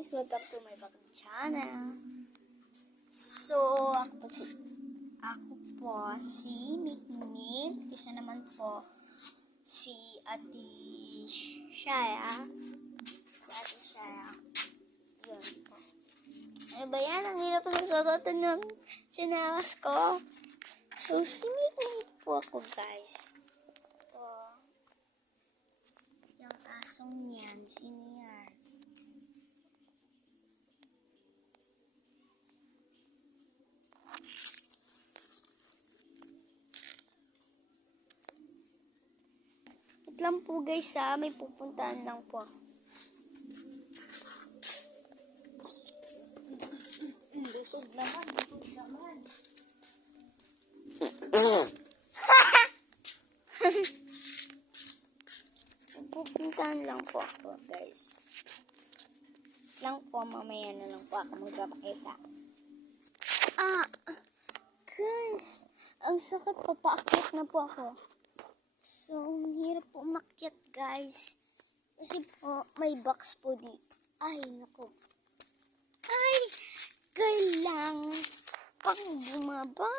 guys! Welcome to my vlog channel. So, ako po si Mikmik. Isa naman po si Ate Shaya. Yun po. Ano ba yan? Ang hirap na sagutin ng sinalas ko. So, si Mikmik po ako guys. Ito. Yung asong yan. Sino yan? Lang po guys may pupuntahan lang po ako. Lusog naman. Pupuntahan lang po ako guys. Lang po, mamaya na lang po ako magpapakita. Guys, ang sakit po, paakyat na po ako. So, ang hirap po umakyat guys. Kasi po, may box po dito. Ay, naku. Ay, kailang pang bumaba.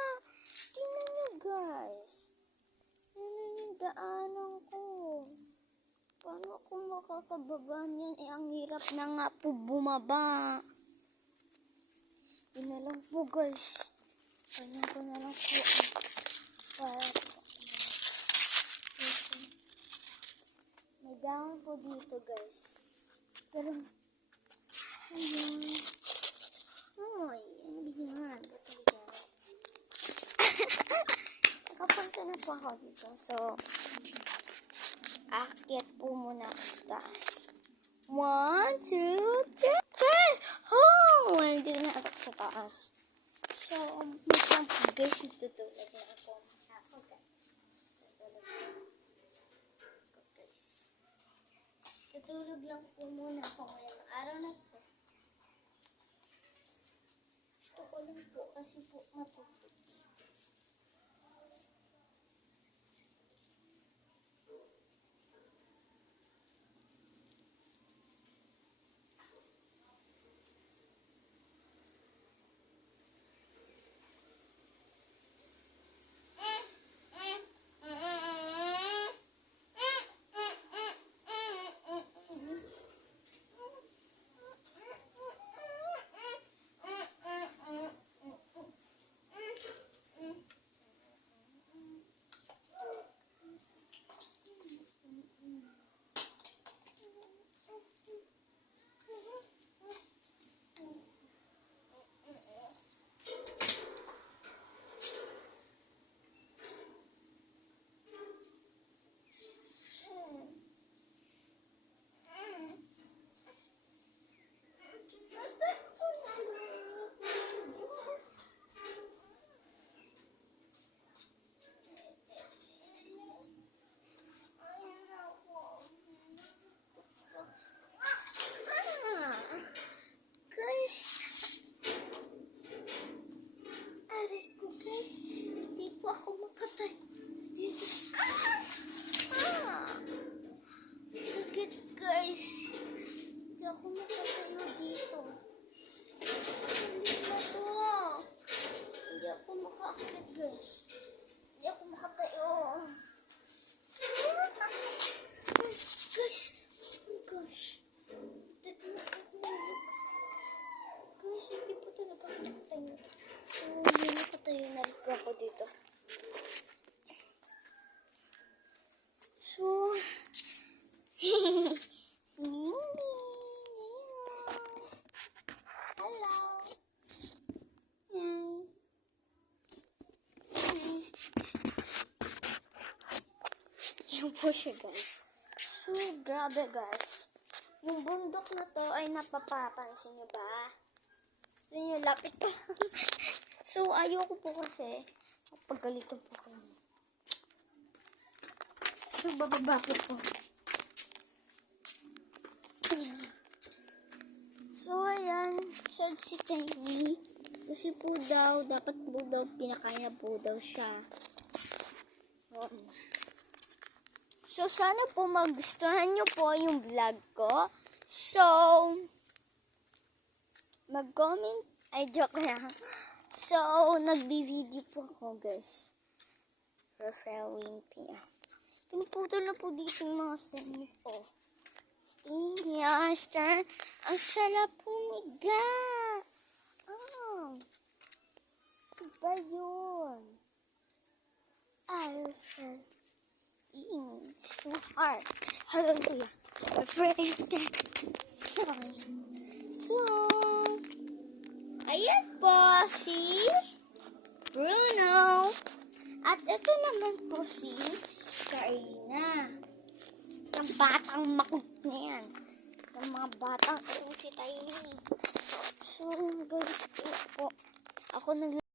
Tingnan nyo guys. Tingnan yung daanan ko. Paano ako makakababa niyan? Ang hirap na nga po bumaba. Yun na lang po guys. Ganyan ko na lang po. May dahon po dito guys. Pero, ayan. Ay, ano yan? Nakapunta na po ako dito. So, akyat po muna ako sa taas. 1, 2, 3. Oh! Hindi na ako sa taas. So, wait lang po guys. Matutulog na ako. Tutulog lang po muna ako ngayong araw na ito. Gusto ko lang po kasi po matutulog. Hindi ako makatayo dito. Hindi ako makakit guys. Hindi ako makatayo. Guys, oh my gosh. Guys, hindi po talaga ako nakatayo. So, hindi nakatayo na rin ako dito. So, Smini. Hello. Yan po siya guys. So, grabe guys. Yung bundok na to ay napapapansin nyo ba? Gusto nyo, lapit ka. So, ayoko po kasi kapag galito po kami. So, bababa po. So, ayan, sad si Tiny. Kasi po daw, dapat po daw, pinakain na po daw siya. So, sana po magustuhan nyo po yung vlog ko. So, mag-comment. Ay, joke lang. So, nagbi-video po ako, guys. Rafael Wimpy. Pinuputol na po dito yung mga semi po. Star. Ang sarap pumiga. Oh. Diba yun? Alpha. So hard. Hallelujah. So, ayan po si Bruno. At ito naman po si Karina. Yung batang makulit na yan. Yung mga batang ito si Tiny. So, guys, po ako